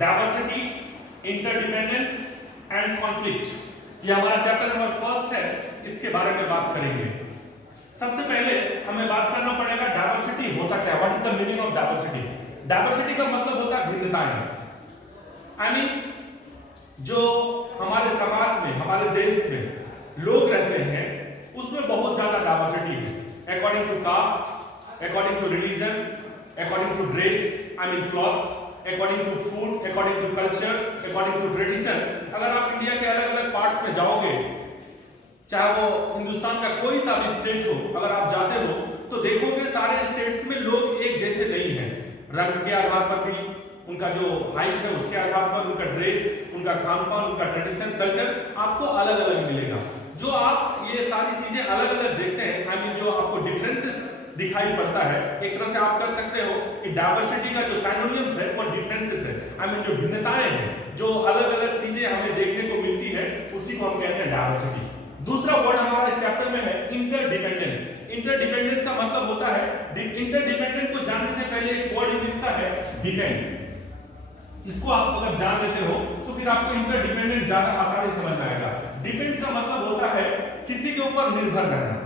Diversity, interdependence and conflict, ये हमारा chapter number first है, इसके बारे में बात करेंगे। सबसे पहले हमें बात करना पड़ेगा डाइवर्सिटी होता क्या, what is the meaning of diversity. Diversity का मतलब होता है भिन्नताएं। आई मीन जो हमारे समाज में, हमारे देश में लोग रहते हैं उसमें बहुत ज्यादा डाइवर्सिटी है, according to caste, according to religion, according to dress, I mean clothes, according to food, according to culture, according to tradition. अगर आप इंडिया के अलग अलग पार्ट्स में जाओगे, चाहे वो हिंदुस्तान का कोई सा भी स्टेट हो, अगर आप जाते हो तो देखोगे सारे स्टेट्स में लोग एक जैसे नहीं हैं। रंग के आधार पर भी, उनका जो हाइट है उसके आधार पर, उनका ड्रेस, उनका खान पान, उनका ट्रेडिशन, कल्चर आपको अलग अलग मिलेगा। जो आप ये सारी चीजें अलग अलग देखते हैं, आई मीन जो आपको डिफरेंसेस दिखाई पड़ता है, एक तरह से आप कर सकते हो कि डाइवर्सिटी का जो सिनोनिम्स है वो डिफरेंसेस है। आई मीन जो भिन्नताएं हैं, जो अलग अलग चीजें हमें देखने को मिलती है, उसी को हम कहते हैं डाइवर्सिटी। दूसरा वर्ड हमारा इस चैप्टर में है इंटरडिपेंडेंस। इंटरडिपेंडेंस का मतलब होता है, इंटरडिपेंडेंट को जानने से पहले एक वर्ड इंग्लिश का है डिपेंड। इसको आप अगर जान लेते हो तो फिर आपको इंटरडिपेंडेंट ज्यादा आसानी समझ में आएगा। डिपेंड का मतलब होता है किसी के ऊपर निर्भर रहना।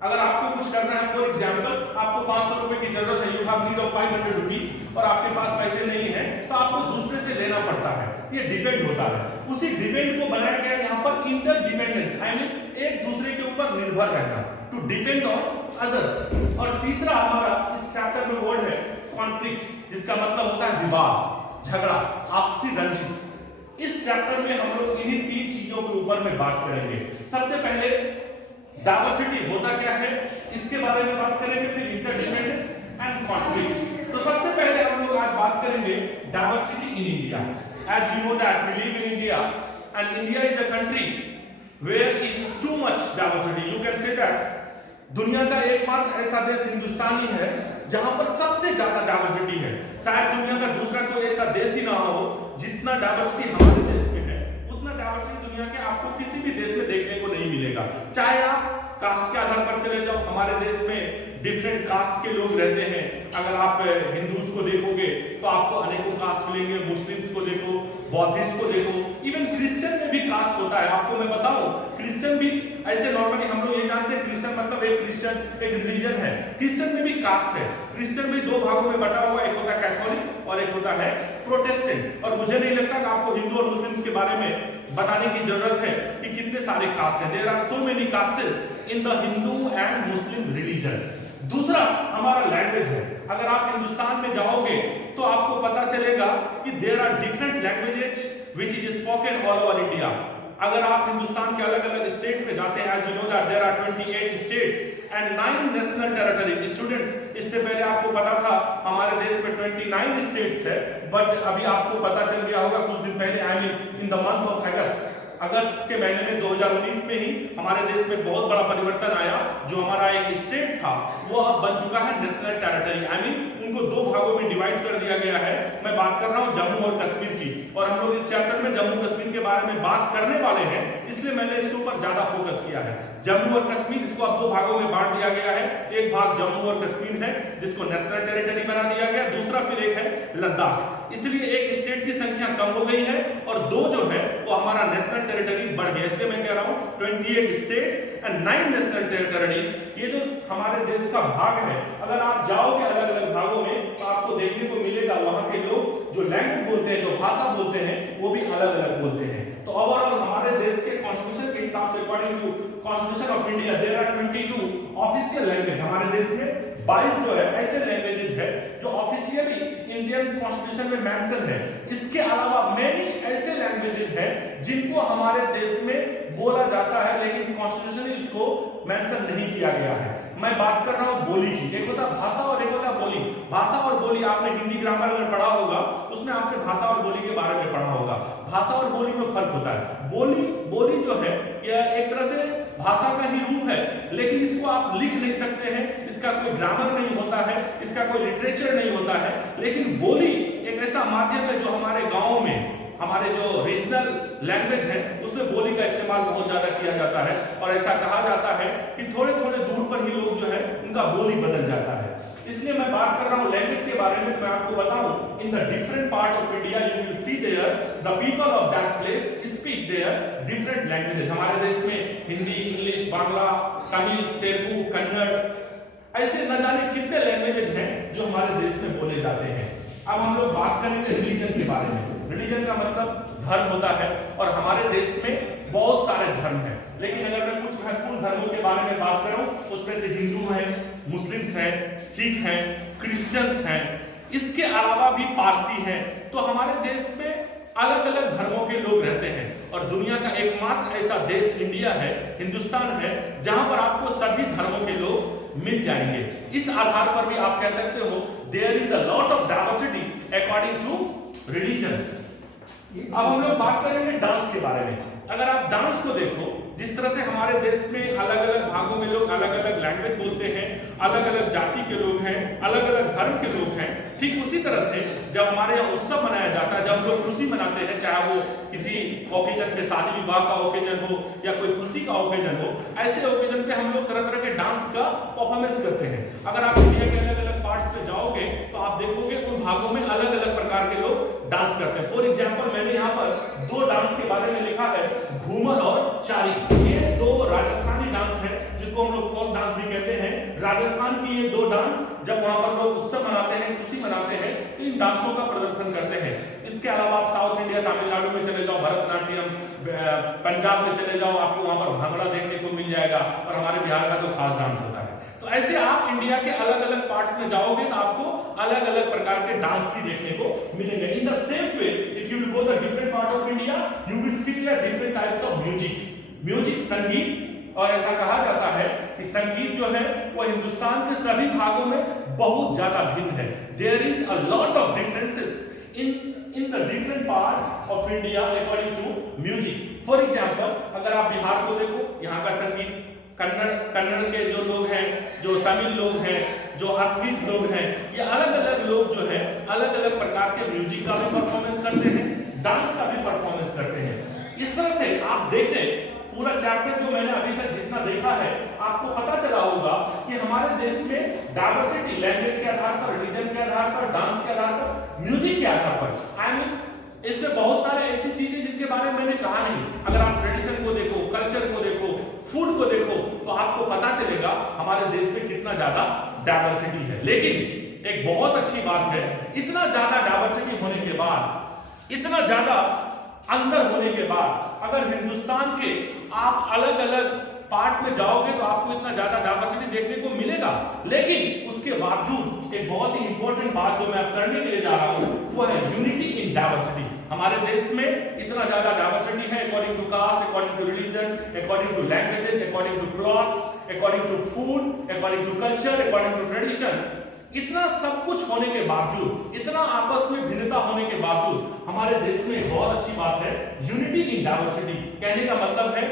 अगर आपको कुछ करना है, फॉर एग्जांपल आपको 500 रुपए की जरूरत है, you have need of 500 rupees, और आपके पास पैसे नहीं है तो आपको दूसरे से लेना पड़ता है, ये डिपेंड होता है। उसी डिपेंड को बनाया गया यहाँ पर इंटरडिपेंडेंस, आई मीन एक दूसरे के ऊपर निर्भर रहना, टू डिपेंड ऑन अदर्स। और तीसरा हमारा इस चैप्टर में वर्ड है कॉन्फ्लिक्ट, जिसका मतलब होता है विवाद, झगड़ा, आपसी रंजिश। इस चैप्टर में हम लोग इन्हीं तीन चीजों के ऊपर में बात करेंगे। सबसे पहले डाइवर्सिटी होता क्या है इसके बारे में बात करेंगे, फिर इंटरडिपेंडेंस एंड कॉन्फ्लिक्ट। तो सबसे पहले हम लोग आज बात करेंगे diversity in India. As you know that we live in India and India is a country where is too much diversity. You can say that दुनिया का एकमात्र ऐसा देश हिंदुस्तान ही है जहां पर सबसे ज्यादा डाइवर्सिटी है। शायद दुनिया का दूसरा कोई ऐसा देश ही ना हो जितना डाइवर्सिटी हमारे देश में है। उतना डाइवर्सिटी दुनिया के आपको किसी भी देश में देखने को नहीं मिलेगा। चाहे आप कास्ट के आधार पर चले जाओ, हमारे देश में डिफरेंट कास्ट के लोग रहते हैं। अगर आप हिंदूज को देखोगे तो आपको अनेकों कास्ट मिलेंगे, मुस्लिम्स को देखो, बौद्धिस्ट को देखो, इवन क्रिश्चियन में भी कास्ट होता है। आपको मैं बताऊं, क्रिश्चियन भी ऐसे नॉर्मली हम लोग ये जानते हैं क्रिश्चियन मतलब एक क्रिश्चियन एक रिलीजन है। क्रिश्चियन में भी कास्ट है। क्रिश्चियन भी दो भागों में बटा हुआ, एक होता है कैथोलिक और एक होता है प्रोटेस्टेंट। और मुझे नहीं लगता कि आपको हिंदू और मुस्लिम्स के बारे में बताने की जरूरत है कि कितने सारे कास्ट हैं। There are so many castes in the Hindu and Muslim religion. दूसरा हमारा लैंग्वेज है। अगर आप हिंदुस्तान में जाओगे तो आपको पता चलेगा कि there are different languages which is spoken all over India. अगर आप हिंदुस्तान के अलग अलग स्टेट में जाते हैं, as you know that there are 28 states and 9 national territory. Students, इससे पहले आपको पता था हमारे देश में 29 स्टेट्स है, बट अभी आपको पता चल गया होगा कुछ दिन पहले, I mean in the month of अगस्त के महीने में 2019 में ही हमारे देश में बहुत बड़ा परिवर्तन आया। जो हमारा एक स्टेट था वो अब बन चुका है नेशनल टेरिटरी। आई मीन उनको दो भागों में डिवाइड कर दिया गया है। मैं बात कर रहा हूं जम्मू और कश्मीर की, और हम लोग इस चैप्टर में जम्मू कश्मीर के बारे में बात करने वाले हैं, इसलिए मैंने इसके ऊपर ज्यादा फोकस किया है। जम्मू और कश्मीर, इसको अब दो भागों में बांट दिया गया है। एक भाग जम्मू और कश्मीर है जिसको नेशनल टेरिटरी बना दिया गया, दूसरा फिर एक है लद्दाख। इसलिए एक स्टेट की संख्या कम हो गई है और दो जो है वो हमारा नेशनल टेरिटरी बढ़ गया। इसलिए मैं कह रहा हूं 28 स्टेट्स एंड 9 नेशनल टेरिटरीज। ये जो हमारे देश का भाग है, अगर आप जाओगे अलग अलग भागों में तो आपको देखने को मिलेगा वहां के लोग जो लैंग्वेज बोलते हैं, जो भाषा बोलते हैं, वो भी अलग अलग बोलते हैं। तो ओवरऑल हमारे देश के कॉन्स्टिट्यूशन के हिसाब से, according to constitution of India, there are 22 official language. हमारे देश में 22 जो है ऐसे लैंग्वेजेस है जो ऑफिशियली इंडियन कॉन्स्टिट्यूशन में मेंशन है। इसके अलावा मेनी ऐसे लैंग्वेजेस हैं जिनको हमारे देश में बोला जाता है लेकिन कॉन्स्टिट्यूशन इसको मेंशन नहीं किया गया है। मैं बात कर रहा हूं बोली की। एक होता भाषा और एक होता बोली। भाषा और बोली आपने हिंदी ग्रामर अगर पढ़ा होगा उसमें आपने भाषा और बोली के बारे में पढ़ा होगा। भाषा और बोली में फर्क होता है। बोली जो है यह एक तरह से भाषा का ही रूप है, लेकिन इसको आप लिख नहीं सकते हैं, इसका कोई ग्रामर नहीं होता है, इसका कोई लिटरेचर नहीं होता है। लेकिन बोली एक ऐसा माध्यम है जो हमारे गाँव में, हमारे जो रीजनल लैंग्वेज है उसमें बोली का इस्तेमाल बहुत ज्यादा किया जाता है। और ऐसा कहा जाता है कि थोड़े थोड़े दूर पर ही लोग जो है उनका बोली बदल जाता है। इसलिए मैं बात कर रहा हूं लैंग्वेज के बारे में। मैं आपको बताऊं, इन the different part of India you will see there the people of that place speak their different languages. हमारे देश में हिंदी, इंग्लिश, बांग्ला, तमिल, तेलुगु, कन्नड़, ऐसे न जाने कितने लैंग्वेजेस हैं जो हमारे देश में बोले जाते हैं। अब हम लोग बात करेंगे रिलीजन के बारे में। रिलीजन का मतलब धर्म होता है और हमारे देश में बहुत सारे धर्म हैं, लेकिन अगर मैं कुछ महत्वपूर्ण धर्मों के बारे में बात करूं उसमें से हिंदू हैं, मुस्लिम्स हैं, सिख हैं, क्रिश्चियंस हैं, इसके अलावा भी पारसी हैं। तो हमारे देश में अलग अलग धर्मों के लोग रहते हैं और दुनिया का एकमात्र ऐसा देश इंडिया है, हिंदुस्तान है, जहां पर आपको सभी धर्मों के लोग मिल जाएंगे। इस आधार पर भी आप कह सकते हो there is a lot of diversity according to religions. अब हम लोग बात करेंगे डांस के बारे में। अगर आप डांस को देखो, जिस तरह से हमारे देश में अलग अलग भागों में लोग अलग अलग लैंग्वेज बोलते हैं, अलग अलग जाति के लोग हैं, अलग अलग धर्म के लोग हैं, ठीक उसी तरह से जब हमारे यहाँ उत्सव मनाया जाता है, जब लोग खुशी मनाते हैं, चाहे वो किसी ओकेजन पे शादी विवाह का ओकेजन हो या कोई खुशी का ओकेजन हो, ऐसे ओकेजन पे हम लोग तरह तरह के डांस का परफॉर्मेंस करते हैं। अगर आप इंडिया के अलग अलग पार्ट्स पे जाओगे तो आप देखोगे उन भागों में अलग अलग प्रकार के लोग डांस करते हैं। फॉर एग्जाम्पल मैंने यहाँ पर दो डांस के बारे में लिखा है, घूमर और चारी। ये दो राजस्थानी डांस है जिसको हम लोग फोक डांस भी कहते हैं। राजस्थान की ये दो डांस जब वहां पर लोग उत्सव मनाते हैं, खुशी मनाते हैं, तो इन डांसों का प्रदर्शन करते हैं। इसके अलावा आप साउथ इंडिया, तमिलनाडु में चले जाओ, भरतनाट्यम, पंजाब में चले जाओ, आपको वहां पर भांगड़ा देखने को मिल जाएगा और हमारे बिहार का तो खास डांस होता है। तो ऐसे आप इंडिया के अलग अलग पार्ट्स में जाओगे तो आपको अलग अलग प्रकार के डांस भी देखने को मिलेंगे। In the same way if you will go the different part of India you will see the different types of music, संगीत। और ऐसा कहा जाता है कि संगीत जो है वो हिंदुस्तान के सभी भागों में बहुत ज्यादा भिन्न है। There is a lot of differences in the different parts of India according to music. For example अगर आप बिहार को देखो, यहाँ का संगीत, कन्नड़ के जो लोग हैं, जो तमिल लोग हैं, जो असमीज लोग हैं, ये अलग अलग लोग जो है अलग अलग प्रकार के म्यूजिक का भी परफॉर्मेंस करते हैं, डांस का भी परफॉर्मेंस करते हैं। इस तरह से आप देखें पूरा चैप्टर जो मैंने अभी तक जितना देखा है, आपको पता चला होगा कि हमारे देश में डाइवर्सिटी लैंग्वेज के आधार पर, रिलीजन के आधार पर, डांस के आधार पर, म्यूजिक के आधार पर, आई मीन इसमें बहुत सारे ऐसी चीजें जिनके बारे में मैंने कहा नहीं। अगर आप ट्रेडिशन को देखो, कल्चर को देखो, फूड को देखो, तो आपको पता चलेगा हमारे देश में कितना ज्यादा डाइवर्सिटी है। लेकिन एक बहुत अच्छी बात है, इतना ज्यादा डाइवर्सिटी होने के बाद, इतना ज्यादा अंदर होने के बाद, अगर हिंदुस्तान के आप अलग अलग पार्ट में जाओगे तो आपको इतना ज्यादा डाइवर्सिटी देखने को मिलेगा। लेकिन उसके बावजूद एक बहुत ही इंपॉर्टेंट बात जो मैं अब करने के लिए जा रहा हूं वो है यूनिटी इन डाइवर्सिटी। हमारे देश में इतना ज्यादा डाइवर्सिटी है according to caste, according to religion, according to languages, according to clothes, according to food, according to culture, according to tradition. इतना सब कुछ होने के बावजूद, इतना आपस में भिन्नता होने के बावजूद हमारे देश में एक बहुत अच्छी बात है यूनिटी इन डाइवर्सिटी। कहने का मतलब है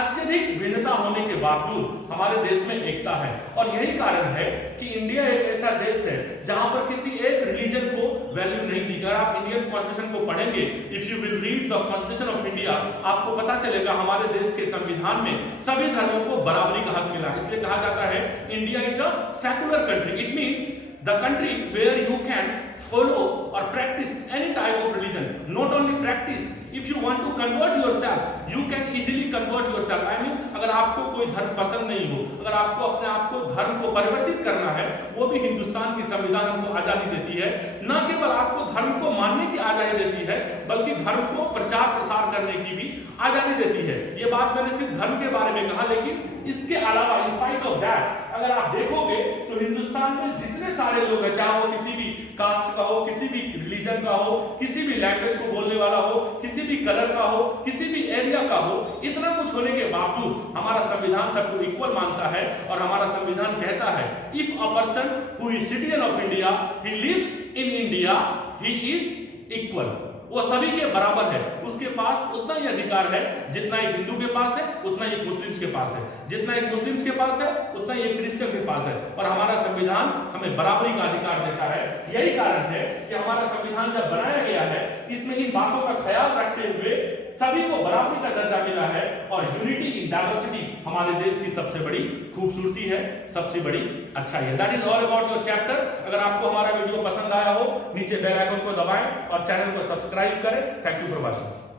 अत्यधिक भिन्नता होने के बावजूद हमारे देश में एकता है। और यही कारण है कि इंडिया एक ऐसा देश है जहां पर किसी एक रिलीजन को वैल्यू नहीं दी। अगर आप इंडियन कॉन्स्टिट्यूशन को पढ़ेंगे, if you will read the constitution of India, आपको पता चलेगा हमारे देश के संविधान में सभी धर्मों को बराबरी का हक मिला। इसलिए कहा जाता है India is a secular country. It means the country where you can follow or practice any type of religion. Not only practice, if you want to convert yourself, you can easily convert yourself. I mean, अगर आपको कोई धर्म पसंद नहीं हो, अगर आपको अपने आप को धर्म को परिवर्तित करना है, वो भी हिंदुस्तान की संविधान हमको आजादी देती है। न केवल आपको धर्म को मानने की आजादी देती है, बल्कि धर्म को प्रचार प्रसार करने की भी आजादी देती है। ये बात मैंने सिर्फ धर्म के बारे में कहा, लेकिन इसके अलावा इन स्पाइट ऑफ दैट अगर आप देखोगे तो हिंदुस्तान में जितने सारे लोग हैं, चाहे वो किसी भी कास्ट का हो, किसी भी रिलीजन का हो, किसी भी लैंग्वेज को बोलने वाला हो, किसी भी कलर का हो, किसी भी एरिया का हो, इतना कुछ होने के बावजूद हमारा संविधान सबको इक्वल मानता है। और हमारा संविधान कहता है if a person who is citizen of India he lives in India he is equal. वो सभी के बराबर है, उसके पास उतना ही अधिकार है जितना एक हिंदू के पास है, उतना ही एक मुस्लिम्स के पास है, जितना एक मुस्लिम्स के पास है उतना ही एक क्रिश्चियन के पास है। और हमारा संविधान हमें बराबरी का अधिकार देता है। यही कारण है कि हमारा संविधान जब बनाया गया है, इसमें इन बातों का ख्याल रखते हुए सभी को बराबरी का दर्जा मिला है। और यूनिटी इन डाइवर्सिटी हमारे देश की सबसे बड़ी खूबसूरती है, सबसे बड़ी अच्छाई है। That is all about your chapter. अगर आपको हमारा वीडियो पसंद आया हो, नीचे बेल आइकन को दबाएं और चैनल को सब्सक्राइब करें। Thank you for watching.